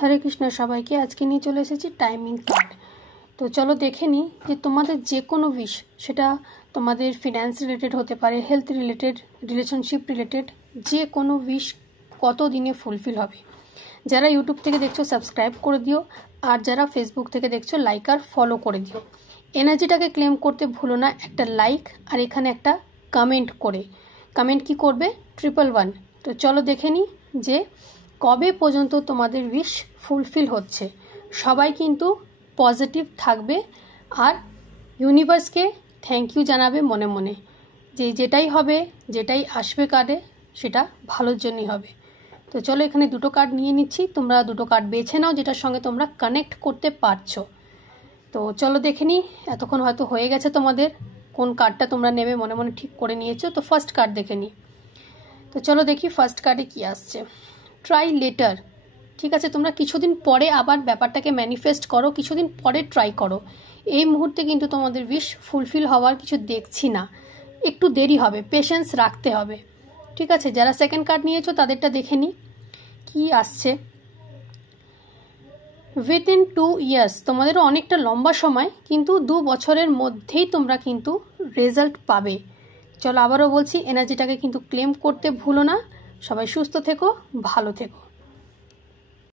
हरे कृष्ण सबाइके आज के निये चले एसेछि टाइमिंग कार्ड। तो चलो देखे नी जे तुम्हारे जे कोनो विश सेटा तुम्हारे फिनान्स रिलेटेड होते पारे, हेल्थ रिलेटेड, रिलेशनशिप रिलेटेड, जे कोनो विश कत दिने फुलफिल होबे। যারা ইউটিউব থেকে দেখছো সাবস্ক্রাইব করে দিও, আর যারা ফেসবুক থেকে দেখছো লাইক আর ফলো করে দিও। এনার্জিটাকে ক্লেম করতে ভুলো না, একটা লাইক আর এখানে একটা কমেন্ট করে। কমেন্ট কি করবে? 111। তো চলো দেখে নিই যে কবে পর্যন্ত তোমাদের উইশ ফুলফিল হচ্ছে। সবাই কিন্তু পজিটিভ থাকবে আর ইউনিভার্সকে থ্যাংক ইউ জানাবে মনে মনে যে যেটাই হবে, যেটাই আসবে কার্ডে সেটা ভালোর জন্যই হবে। তো চলো এখানে দুটো কার্ড নিয়ে নিচ্ছি, তোমরা দুটো কার্ড বেছে নাও যেটার সঙ্গে তোমরা কানেক্ট করতে পারছো। তো চলো দেখে নিই, এতক্ষণ হয়তো হয়ে গেছে তোমাদের কোন কার্ডটা তোমরা নেবে মনে মনে ঠিক করে নিয়েছো। তো ফার্স্ট কার্ড দেখে নিই। তো চলো দেখি ফার্স্ট কার্ডে কি আসছে। Try letter. ঠিক আছে, তোমরা কিছুদিন পরে আবার ব্যাপারটাকে ম্যানিফেস্ট করো, কিছুদিন পরে ট্রাই করো। এই মুহূর্তে কিন্তু তোমাদের উইশ ফুলফিল হওয়ার কিছু দেখছি না, একটু দেরি হবে, পেশেন্স রাখতে হবে। ঠিক আছে, যারা সেকেন্ড কার্ড নিয়েছো তাদেরটা দেখে নিই কি আসছে। উইথিন 2 ইয়ার্স, তোমাদেরও অনেকটা লম্বা সময়, কিন্তু 2 বছরের মধ্যেই তোমরা কিন্তু রেজাল্ট পাবে। চলো আবারও বলছি, এনার্জিটাকে কিন্তু ক্লেম করতে ভুলো না। সবাই সুস্থ থেকো, ভালো থেকো।